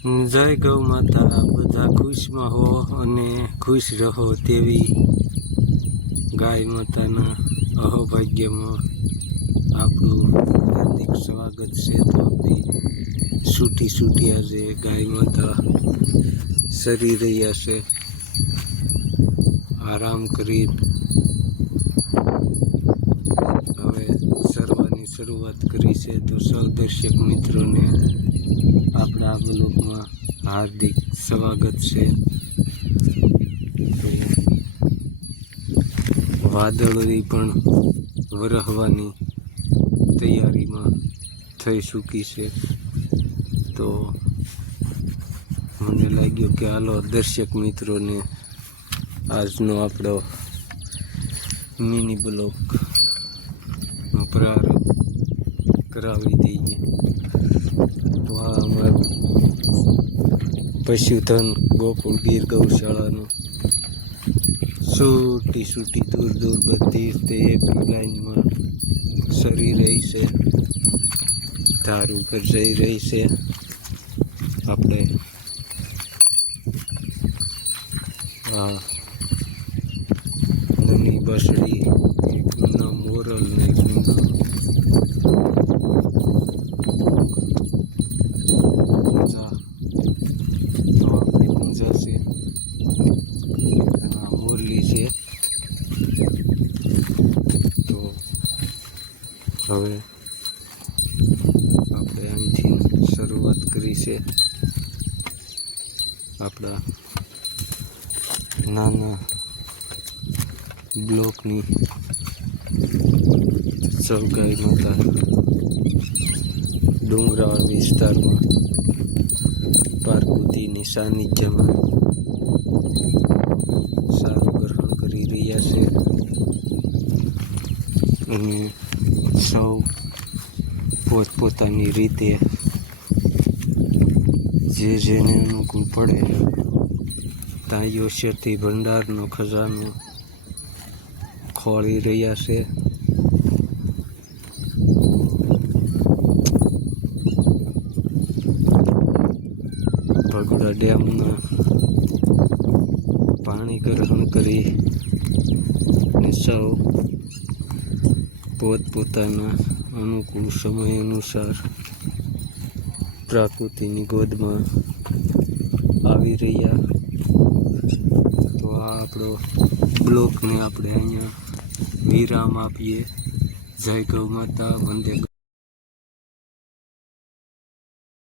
જય ગૌ માતા, બધા ખુશમાં હો અને ખુશ રહો તેવી ગાય માતાના અહોભાગ્યમાં આપણું હાર્દિક સ્વાગત છે તો આપણી સૂટી સૂટી આજે ગાય માતા સરી રહ્યા છે. આરામ કરી હવે સરવાની શરૂઆત કરી છે તો સૌ દર્શક મિત્રોને આપણા બ્લોગમાં હાર્દિક સ્વાગત છે. વાદળોની પણ વરહવાની તૈયારીમાં થઈ ચૂકી છે. તો મને લાગ્યું કે હાલો દર્શક મિત્રોને આજનો આપણો મિની બ્લોક પ્રારંભ કરાવી દઈએ. તો આ અમારું પશુધન, ગોકુળ, ગીર, ગૌશાળાનું સૂટી સૂટી દૂર દૂર બધી તે એક લાઈનમાં સરી રહી છે. ધાર ઉપર જઈ રહી છે. આપણે હા નની બસડી એકનું નામ મોરલ ને એકનું નામ પૂજા તો આપણી પૂજા છે અને આ મુરલી છે તો હવે આપણે અહીંથી શરૂઆત કરી છે. આપણા નાના બ્લોકની સૌગાઈ માતા ડુંગરાળ વિસ્તારમાં પાર્વતીની સાનિધ્યમાં સારું ગ્રહણ કરી રહ્યા છે. અને સૌ પોતપોતાની રીતે જે જેને અનુકૂળ પડે, તાઈઓ શેરથી ભંડારનો ખજાનો ખોળી રહ્યા છે. ભગડા ડેમના પાણી ગ્રહણ કરી ને સૌ પોતપોતાના અનુકૂળ સમય અનુસાર પ્રકૃતિની ગોદમાં આવી રહ્યા તો આ આપણો બ્લોકને આપણે અહીંયા વિરામ આપીએ. જય ગૌ માતા, વંદે